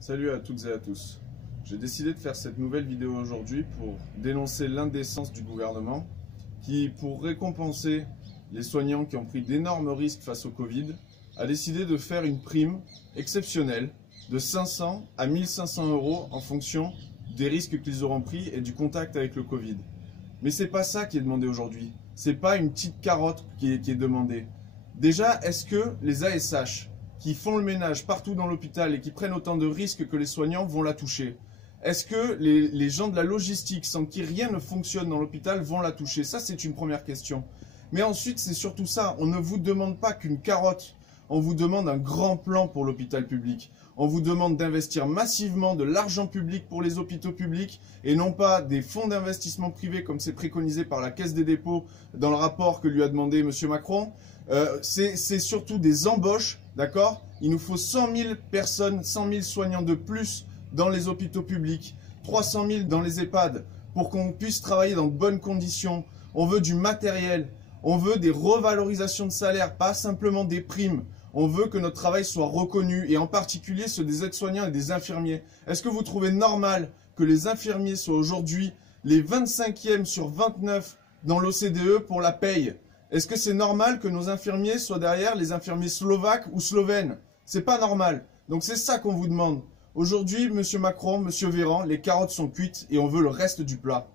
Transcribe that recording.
Salut à toutes et à tous. J'ai décidé de faire cette nouvelle vidéo aujourd'hui pour dénoncer l'indécence du gouvernement qui, pour récompenser les soignants qui ont pris d'énormes risques face au Covid, a décidé de faire une prime exceptionnelle de 500 à 1500 € en fonction des risques qu'ils auront pris et du contact avec le Covid. Mais c'est pas ça qui est demandé aujourd'hui. C'est pas une petite carotte qui est demandée. Déjà, est-ce que les ASH qui font le ménage partout dans l'hôpital et qui prennent autant de risques que les soignants vont la toucher? Est-ce que les gens de la logistique, sans qui rien ne fonctionne dans l'hôpital, vont la toucher? Ça, c'est une première question. Mais ensuite, c'est surtout ça. On ne vous demande pas qu'une carotte. On vous demande un grand plan pour l'hôpital public. On vous demande d'investir massivement de l'argent public pour les hôpitaux publics et non pas des fonds d'investissement privés comme c'est préconisé par la Caisse des dépôts dans le rapport que lui a demandé M. Macron. C'est surtout des embauches, d'accord? Il nous faut 100 000 personnes, 100 000 soignants de plus dans les hôpitaux publics, 300 000 dans les EHPAD pour qu'on puisse travailler dans de bonnes conditions. On veut du matériel, on veut des revalorisations de salaire, pas simplement des primes. On veut que notre travail soit reconnu, et en particulier ceux des aides-soignants et des infirmiers. Est-ce que vous trouvez normal que les infirmiers soient aujourd'hui les 25e sur 29 dans l'OCDE pour la paye? Est-ce que c'est normal que nos infirmiers soient derrière les infirmiers slovaques ou slovènes? C'est pas normal. Donc c'est ça qu'on vous demande. Aujourd'hui, M. Macron, M. Véran, les carottes sont cuites et on veut le reste du plat.